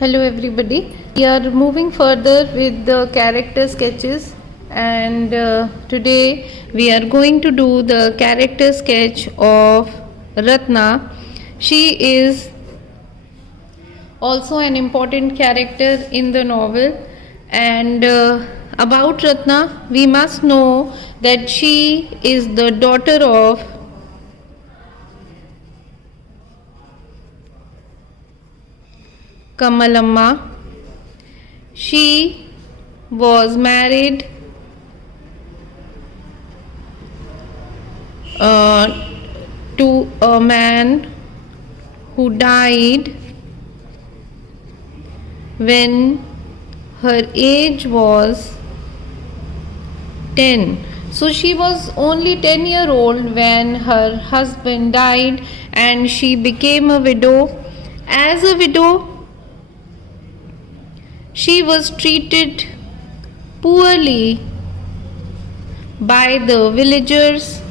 Hello everybody. We are moving further with the character sketches, and today we are going to do the character sketch of Ratna. She is also an important character in the novel, and about Ratna we must know that she is the daughter of Kamalamma. She was married to a man who died when her age was 10. So she was only 10-year-old when her husband died and she became a widow. As a widow, she was treated poorly by the villagers.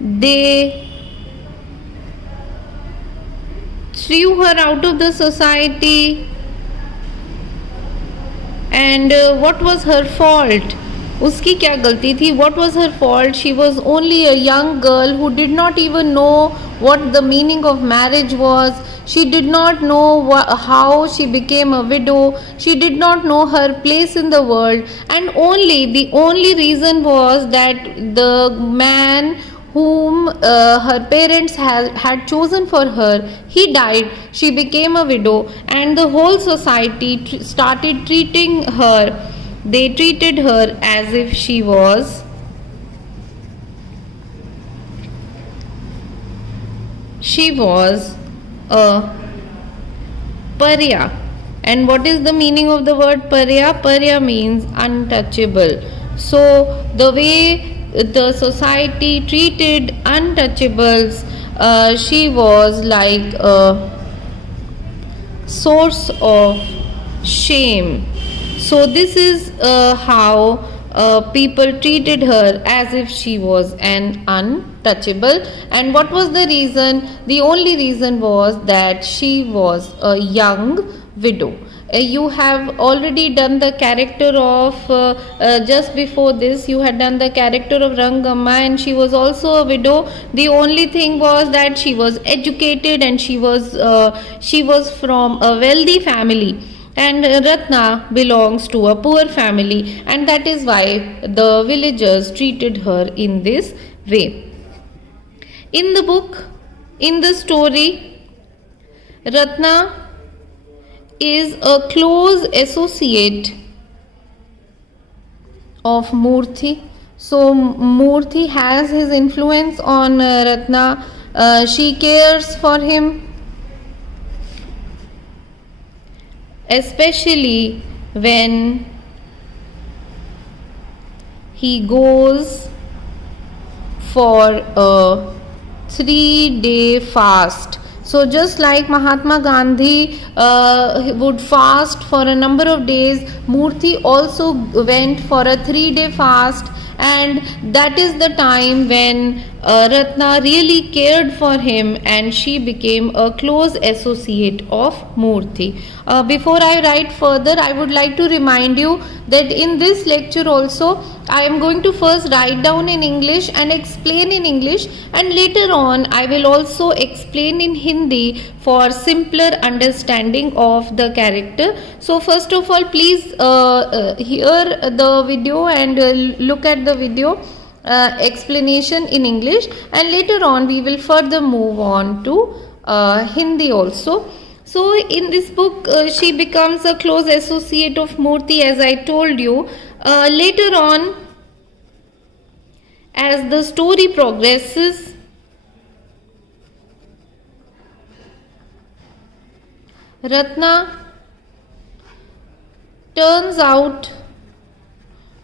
They threw her out of the society. And what was her fault? उसकी क्या गलती थी? What was her fault? She was only a young girl who did not even know what the meaning of marriage was. She did not know how she became a widow. She did not know her place in the world, and the only reason was that the man whom her parents had chosen for her, he died. She became a widow, and the whole society started treating her. They treated her as if she was a pariah. And what is the meaning of the word pariah? Pariah means untouchable. So the way the society treated untouchables, she was like a source of shame. So this is how people treated her, as if she was an untouchable. And what was the reason? The only reason was that she was a young widow. You have already done the character of just before this you had done the character of Rangamma, and she was also a widow. The only thing was that she was educated and she was from a wealthy family, and Ratna belongs to a poor family, and that is why the villagers treated her in this way. In the book, in the story, Ratna is a close associate of Murthy. So Murthy has his influence on Ratna. She cares for him, especially when he goes for a 3-day fast. So just like Mahatma Gandhi would fast for a number of days, Murthy also went for a 3-day fast, and that is the time when Ratna really cared for him, and she became a close associate of Murthy. Before I write further, I would like to remind you that in this lecture also I am going to first write down in English and explain in English, and later on I will also explain in Hindi for simpler understanding of the character. So first of all, please hear the video and look at the video explanation in English, and later on we will further move on to Hindi also. So in this book she becomes a close associate of Murthy, as I told you. Later on, as the story progresses, Ratna turns out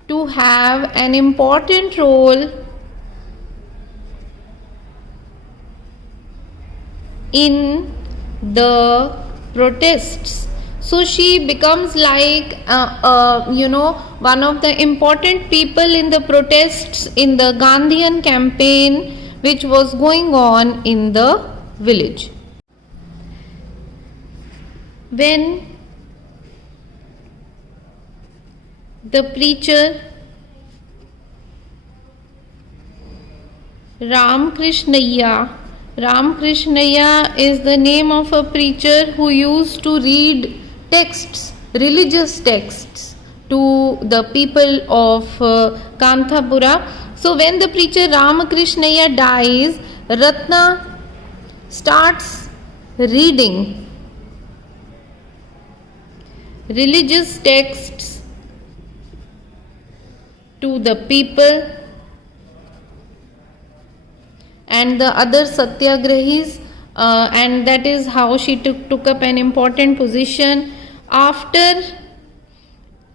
to have an important role in the protests. So she becomes like one of the important people in the protests in the Gandhian campaign which was going on in the village. When the preacher Ramkrishnaiah is the name of a preacher who used to read texts, religious texts, to the people of Kanthapura. So when the preacher Ramakrishnaiah dies, Ratna starts reading religious texts to the people and the other satyagrahis, and that is how she took up an important position. After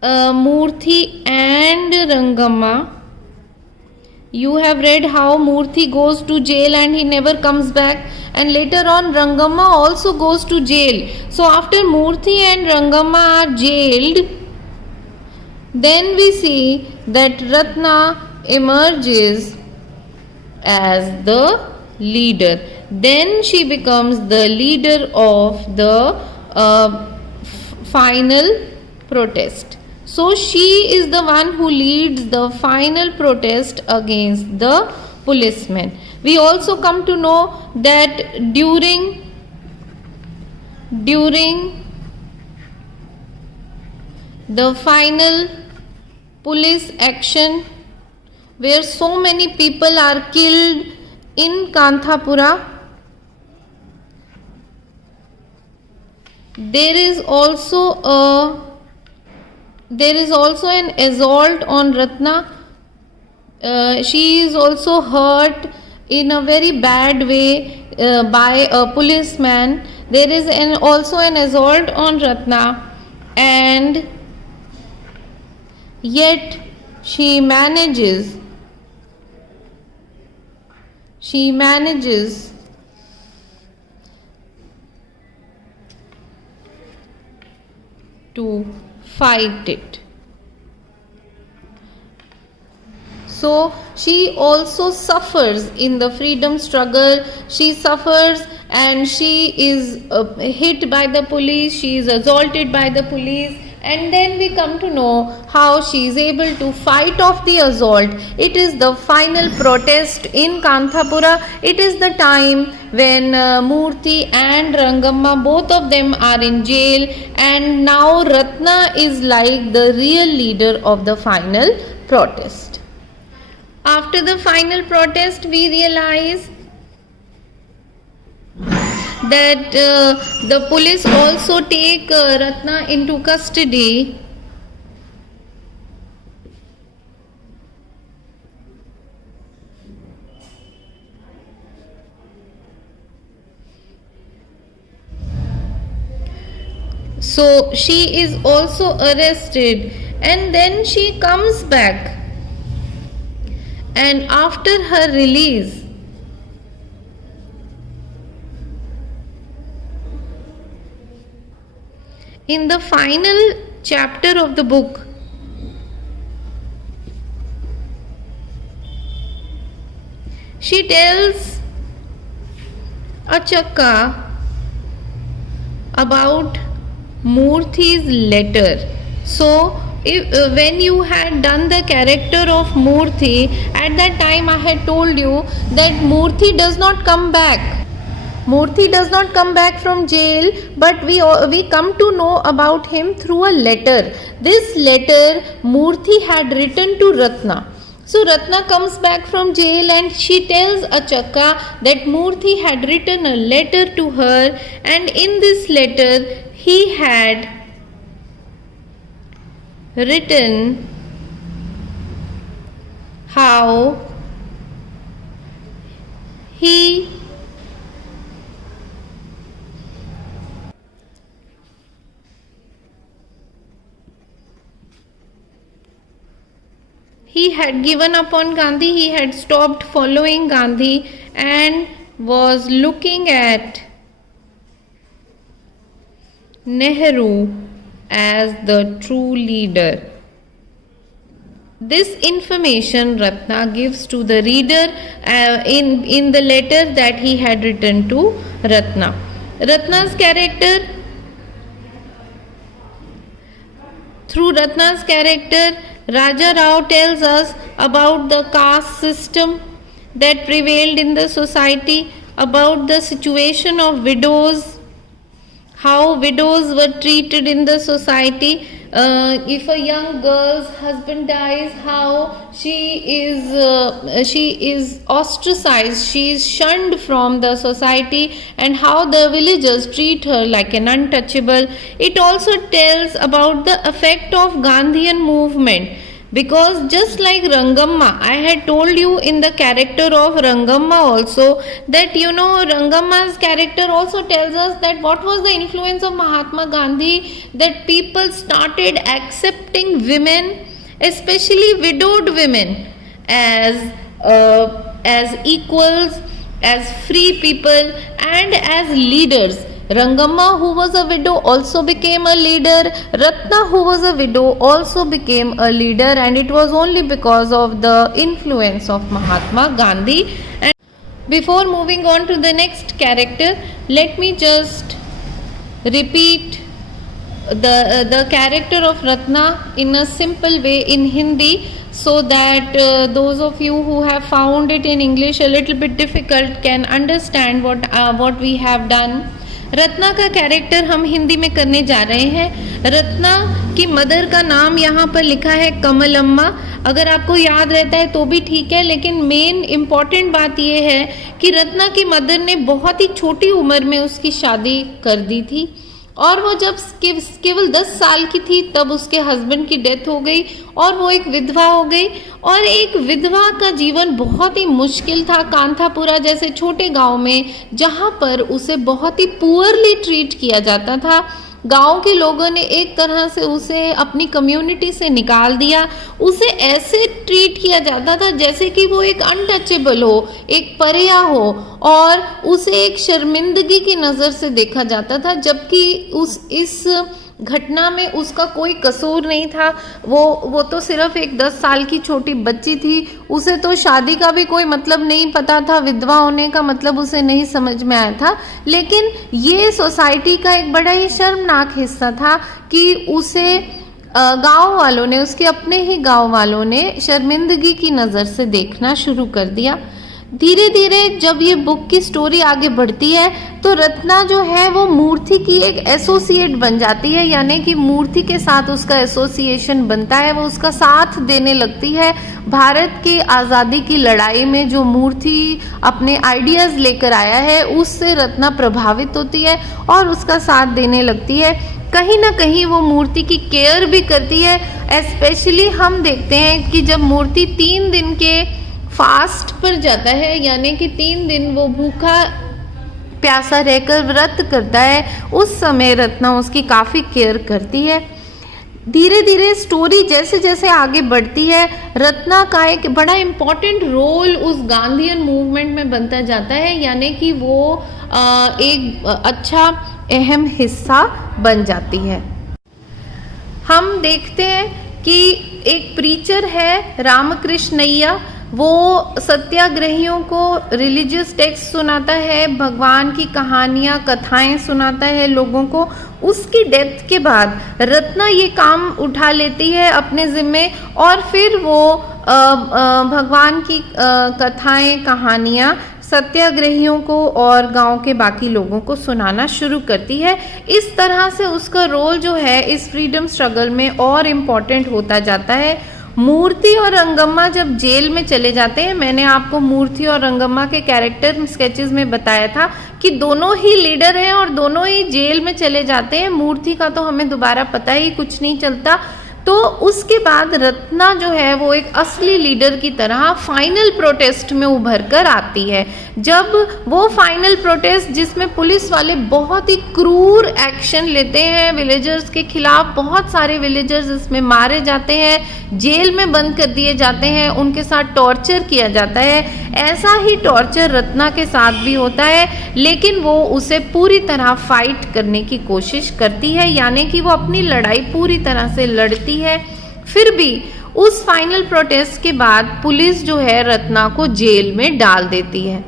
Murthy and Rangamma, you have read how Murthy goes to jail and he never comes back, and later on Rangamma also goes to jail. So after Murthy and Rangamma are jailed, then we see that Ratna emerges as the leader. Then she becomes the leader of the final protest. So she is the one who leads the final protest against the policemen. We also come to know that during the final police action, where so many people are killed in Kanthapura, there is also an assault on Ratna. She is also hurt in a very bad way by a policeman. There is also an assault on Ratna, and yet she manages to fight it. So she also suffers in the freedom struggle. She suffers and she is hit by the police, she is assaulted by the police, and then we come to know how she is able to fight off the assault. It is the final protest in Kanthapura. It is the time when Murthy and Rangamma, both of them are in jail, and now Ratna is like the real leader of the final protest. After the final protest, we realize that the police also take Ratna into custody. So she is also arrested, and then she comes back, and after her release, in the final chapter of the book, she tells Achakka about Murthy's letter. So when you had done the character of Murthy, at that time I had told you that Murthy does not come back. Murthy does not come back from jail, but we come to know about him through a letter. This letter Murthy had written to Ratna. So Ratna comes back from jail and she tells Achakka that Murthy had written a letter to her, and in this letter he had written how he had given up on Gandhi, he had stopped following Gandhi and was looking at Nehru as the true leader. This information Ratna gives to the reader in the letter that he had written to Ratna. Ratna's character, through Ratna's character, Raja Rao tells us about the caste system that prevailed in the society, about the situation of widows, how widows were treated in the society. If a young girl's husband dies, how she is ostracized, she is shunned from the society, and how the villagers treat her like an untouchable. It also tells about the effect of Gandhian movement, because just like Rangamma, I had told you in the character of Rangamma also that Rangamma's character also tells us that what was the influence of Mahatma Gandhi, that people started accepting women, especially widowed women, as equals, as free people, and as leaders. Rangamma, who was a widow, also became a leader. Ratna, who was a widow, also became a leader, and it was only because of the influence of Mahatma Gandhi. And before moving on to the next character, let me just repeat the character of Ratna in a simple way in Hindi, so that those of you who have found it in English a little bit difficult can understand what we have done. Ratna का character हम हिंदी में करने जा रहे हैं. रत्ना की mother का नाम यहाँ पर लिखा है कमलम्मा. अगर आपको याद रहता है तो भी ठीक है, लेकिन मेन इम्पॉर्टेंट बात यह है कि रत्ना की मदर ने बहुत ही छोटी उम्र में उसकी शादी कर दी थी, और वो जब केवल 10 साल की थी तब उसके हस्बैंड की डेथ हो गई और वो एक विधवा हो गई. और एक विधवा का जीवन बहुत ही मुश्किल था कांथापुरा जैसे छोटे गांव में, जहां पर उसे बहुत ही पुअरली ट्रीट किया जाता था. गांव के लोगों ने एक तरह से उसे अपनी कम्युनिटी से निकाल दिया. उसे ऐसे ट्रीट किया जाता था जैसे कि वो एक अनटचेबल हो, एक परेया हो, और उसे एक शर्मिंदगी की नज़र से देखा जाता था, जबकि इस घटना में उसका कोई कसूर नहीं था. वो तो सिर्फ एक 10 साल की छोटी बच्ची थी. उसे तो शादी का भी कोई मतलब नहीं पता था, विधवा होने का मतलब उसे नहीं समझ में आया था. लेकिन ये सोसाइटी का एक बड़ा ही शर्मनाक हिस्सा था कि उसे गांव वालों ने, उसके अपने ही गांव वालों ने शर्मिंदगी की नज़र से देखना शुरू कर दिया. धीरे धीरे जब ये बुक की स्टोरी आगे बढ़ती है तो रत्ना जो है वो मूर्ति की एक एसोसिएट बन जाती है, यानी कि मूर्ति के साथ उसका एसोसिएशन बनता है. वो उसका साथ देने लगती है. भारत की आज़ादी की लड़ाई में जो मूर्ति अपने आइडियाज़ लेकर आया है उससे रत्ना प्रभावित होती है और उसका साथ देने लगती है. कहीं ना कहीं वो मूर्ति की केयर भी करती है. स्पेशली हम देखते हैं कि जब मूर्ति 3 दिन के फास्ट पर जाता है, यानी कि 3 दिन वो भूखा प्यासा रहकर व्रत करता है, उस समय रत्ना उसकी काफ़ी केयर करती है. धीरे धीरे स्टोरी जैसे जैसे आगे बढ़ती है, रत्ना का एक बड़ा इम्पॉर्टेंट रोल उस गांधीयन मूवमेंट में बनता जाता है, यानी कि वो एक अच्छा अहम हिस्सा बन जाती है. हम देखते हैं कि एक प्रीचर है रामकृष्णैया, वो सत्याग्रहियों को रिलीजियस टेक्स्ट सुनाता है, भगवान की कहानियाँ कथाएं सुनाता है लोगों को. उसकी डेथ के बाद रत्ना ये काम उठा लेती है अपने ज़िम्मे और फिर वो भगवान की कथाएं कहानियाँ सत्याग्रहियों को और गांव के बाकी लोगों को सुनाना शुरू करती है. इस तरह से उसका रोल जो है इस फ्रीडम स्ट्रगल में और इम्पॉर्टेंट होता जाता है. मूर्ति और रंगम्मा जब जेल में चले जाते हैं, मैंने आपको मूर्ति और रंगम्मा के कैरेक्टर स्केचेस में बताया था कि दोनों ही लीडर हैं और दोनों ही जेल में चले जाते हैं. मूर्ति का तो हमें दोबारा पता ही कुछ नहीं चलता. तो उसके बाद रत्ना जो है वो एक असली लीडर की तरह फाइनल प्रोटेस्ट में उभर कर आती है. जब वो फाइनल प्रोटेस्ट जिसमें पुलिस वाले बहुत ही क्रूर एक्शन लेते हैं विलेजर्स के खिलाफ, बहुत सारे विलेजर्स इसमें मारे जाते हैं, जेल में बंद कर दिए जाते हैं, उनके साथ टॉर्चर किया जाता है. ऐसा ही टॉर्चर रत्ना के साथ भी होता है, लेकिन वो उसे पूरी तरह फाइट करने की कोशिश करती है, यानी कि वो अपनी लड़ाई पूरी तरह से लड़ती है. फिर भी उस फाइनल प्रोटेस्ट के बाद पुलिस जो है रत्ना को जेल में डाल देती है।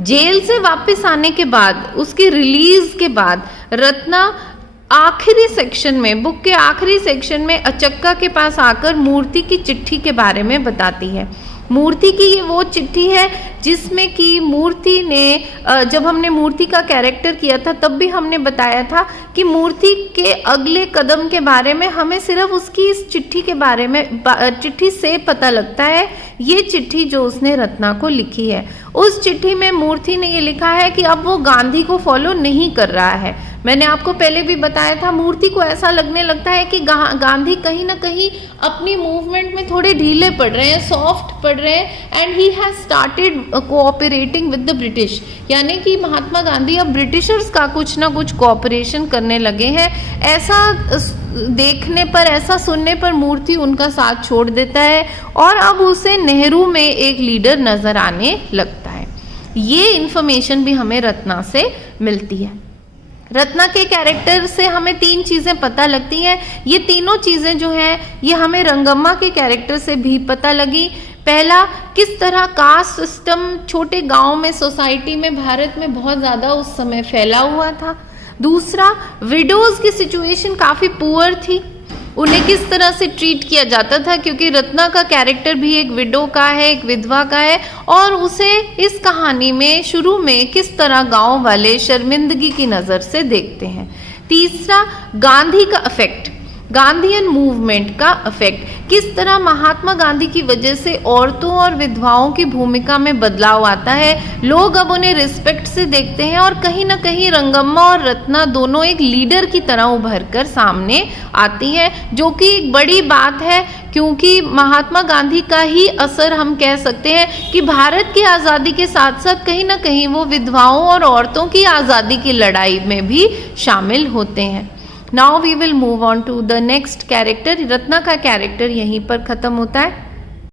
जेल से वापस आने के बाद, उसकी रिलीज के बाद रत्ना आखिरी सेक्शन में, बुक के आखिरी सेक्शन में अचक्का के पास आकर मूर्ति की चिट्ठी के बारे में बताती है। मूर्ति की ये वो चिट्ठी है जिसमें कि मूर्ति ने, जब हमने मूर्ति का कैरेक्टर किया था तब भी हमने बताया था कि मूर्ति के अगले कदम के बारे में हमें सिर्फ उसकी इस चिट्ठी के बारे में, चिट्ठी से पता लगता है। ये चिट्ठी जो उसने रत्ना को लिखी है, उस चिट्ठी में मूर्ति ने ये लिखा है कि अब वो गांधी को फॉलो नहीं कर रहा है। मैंने आपको पहले भी बताया था, मूर्ति को ऐसा लगने लगता है कि गांधी कहीं ना कहीं अपनी मूवमेंट में थोड़े ढीले पड़ रहे हैं, सॉफ्ट पड़ रहे हैं, and he has started cooperating with the British, यानी कि महात्मा गांधी अब ब्रिटिशर्स का कुछ ना कुछ कोऑपरेशन करने लगे हैं। ऐसा देखने पर, ऐसा सुनने पर मूर्ति उनका साथ छोड़ देता है और अब उसे नेहरू में एक लीडर नजर आने लगता है। ये इंफॉर्मेशन भी हमें रत्ना से मिलती है। रत्ना के कैरेक्टर से हमें 3 चीज़ें पता लगती हैं। ये तीनों चीज़ें जो हैं ये हमें रंगम्मा के कैरेक्टर से भी पता लगी। पहला, किस तरह कास्ट सिस्टम छोटे गांव में, सोसाइटी में, भारत में बहुत ज़्यादा उस समय फैला हुआ था। दूसरा, विडोज की सिचुएशन काफ़ी पुअर थी, उन्हें किस तरह से ट्रीट किया जाता था, क्योंकि रत्ना का कैरेक्टर भी एक विडो का है, एक विधवा का है, और उसे इस कहानी में शुरू में किस तरह गांव वाले शर्मिंदगी की नज़र से देखते हैं। तीसरा, गांधी का इफेक्ट, गांधीयन मूवमेंट का इफेक्ट, किस तरह महात्मा गांधी की वजह से औरतों और विधवाओं की भूमिका में बदलाव आता है। लोग अब उन्हें रिस्पेक्ट से देखते हैं और कहीं ना कहीं रंगम्मा और रत्ना दोनों एक लीडर की तरह उभर कर सामने आती है, जो कि एक बड़ी बात है, क्योंकि महात्मा गांधी का ही असर हम कह सकते हैं कि भारत की आज़ादी के साथ साथ कहीं ना कहीं वो विधवाओं और औरतों की आज़ादी की लड़ाई में भी शामिल होते हैं। Now we will move on to the next character. Ratna का कैरेक्टर यहीं पर ख़त्म होता है।